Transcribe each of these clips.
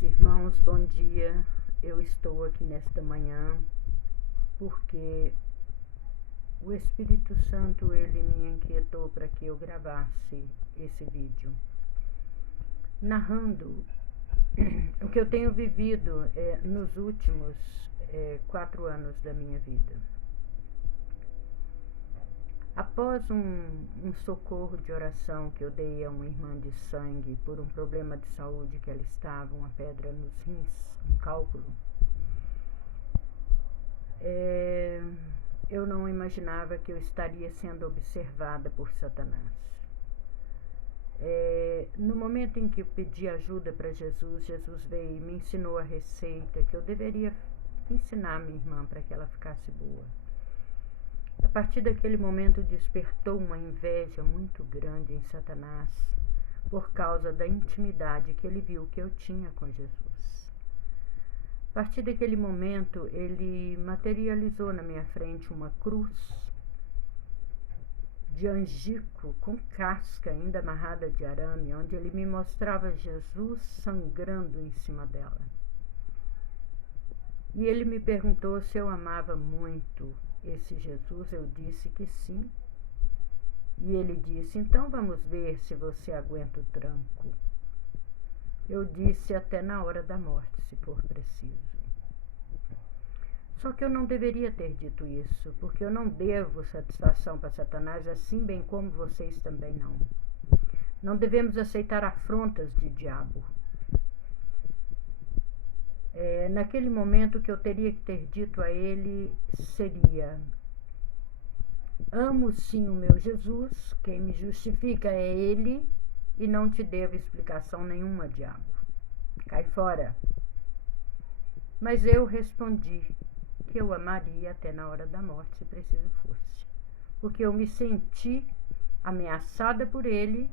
Meus irmãos, bom dia. Eu estou aqui nesta manhã porque o Espírito Santo, ele me inquietou para que eu gravasse esse vídeo, narrando o que eu tenho vivido nos últimos 4 anos da minha vida. Após um socorro de oração que eu dei a uma irmã de sangue por um problema de saúde que ela estava, uma pedra nos rins, um cálculo, eu não imaginava que eu estaria sendo observada por Satanás. No momento em que eu pedi ajuda para Jesus, Jesus veio e me ensinou a receita que eu deveria ensinar a minha irmã para que ela ficasse boa. A partir daquele momento despertou uma inveja muito grande em Satanás por causa da intimidade que ele viu que eu tinha com Jesus. A partir daquele momento ele materializou na minha frente uma cruz de angico com casca ainda amarrada de arame, onde ele me mostrava Jesus sangrando em cima dela. E ele me perguntou se eu amava muito esse Jesus. Eu disse que sim. E ele disse: então vamos ver se você aguenta o tranco. Eu disse: até na hora da morte, se for preciso. Só que eu não deveria ter dito isso, porque eu não devo satisfação para Satanás, assim bem como vocês também não. Não devemos aceitar afrontas de diabo. Naquele momento, o que eu teria que ter dito a ele seria: amo sim o meu Jesus, quem me justifica é ele, e não te devo explicação nenhuma, diabo. Cai fora. Mas eu respondi que eu amaria até na hora da morte, se preciso fosse, porque eu me senti ameaçada por ele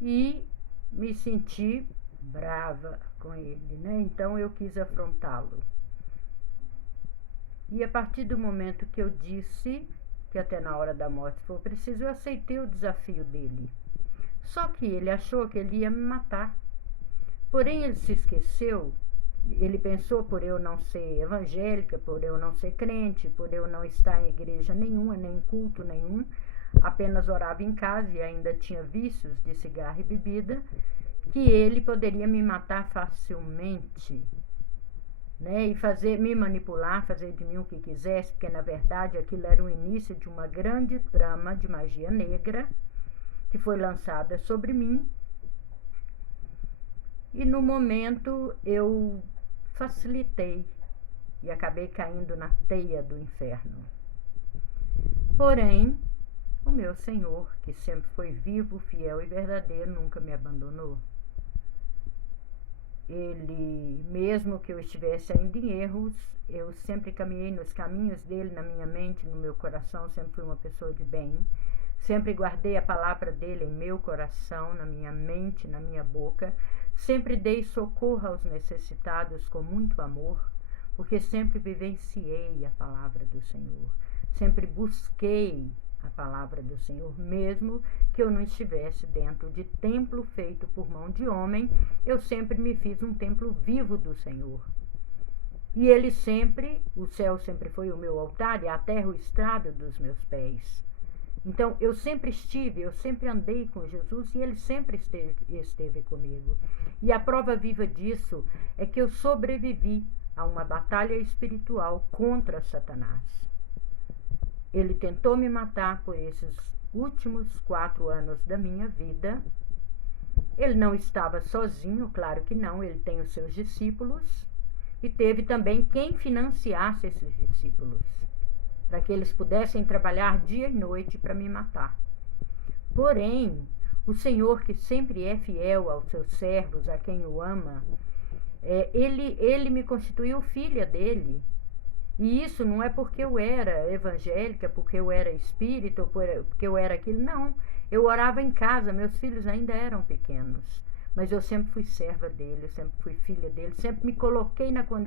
e me senti brava com ele, né? Então eu quis afrontá-lo. E a partir do momento que eu disse que até na hora da morte, se for preciso, eu aceitei o desafio dele. Só que ele achou que ele ia me matar. Porém, ele se esqueceu. Ele pensou, por eu não ser evangélica, por eu não ser crente, por eu não estar em igreja nenhuma, nem em culto nenhum, apenas orava em casa e ainda tinha vícios de cigarro e bebida, que ele poderia me matar facilmente, né? E me manipular, fazer de mim o que quisesse, porque na verdade aquilo era o início de uma grande trama de magia negra que foi lançada sobre mim. E no momento eu facilitei e acabei caindo na teia do inferno. Porém, o meu Senhor, que sempre foi vivo, fiel e verdadeiro, nunca me abandonou. Ele, mesmo que eu estivesse ainda em erros, eu sempre caminhei nos caminhos dele, na minha mente, no meu coração, sempre fui uma pessoa de bem. Sempre guardei a palavra dele em meu coração, na minha mente, na minha boca. Sempre dei socorro aos necessitados com muito amor, porque sempre vivenciei a palavra do Senhor. Sempre busquei a palavra do Senhor, mesmo que eu não estivesse dentro de templo feito por mão de homem, eu sempre me fiz um templo vivo do Senhor. E ele sempre, o céu sempre foi o meu altar e a terra o estrado dos meus pés. Então, eu sempre andei com Jesus e ele sempre esteve comigo. E a prova viva disso é que eu sobrevivi a uma batalha espiritual contra Satanás. Ele tentou me matar por esses últimos 4 anos da minha vida. Ele não estava sozinho, claro que não, ele tem os seus discípulos e teve também quem financiasse esses discípulos, para que eles pudessem trabalhar dia e noite para me matar. Porém, o Senhor, que sempre é fiel aos seus servos, a quem o ama, ele me constituiu filha dele. E isso não é porque eu era evangélica, porque eu era espírita, ou porque eu era aquilo, não. Eu orava em casa, meus filhos ainda eram pequenos, mas eu sempre fui serva dele, eu sempre fui filha dele, sempre me coloquei na condição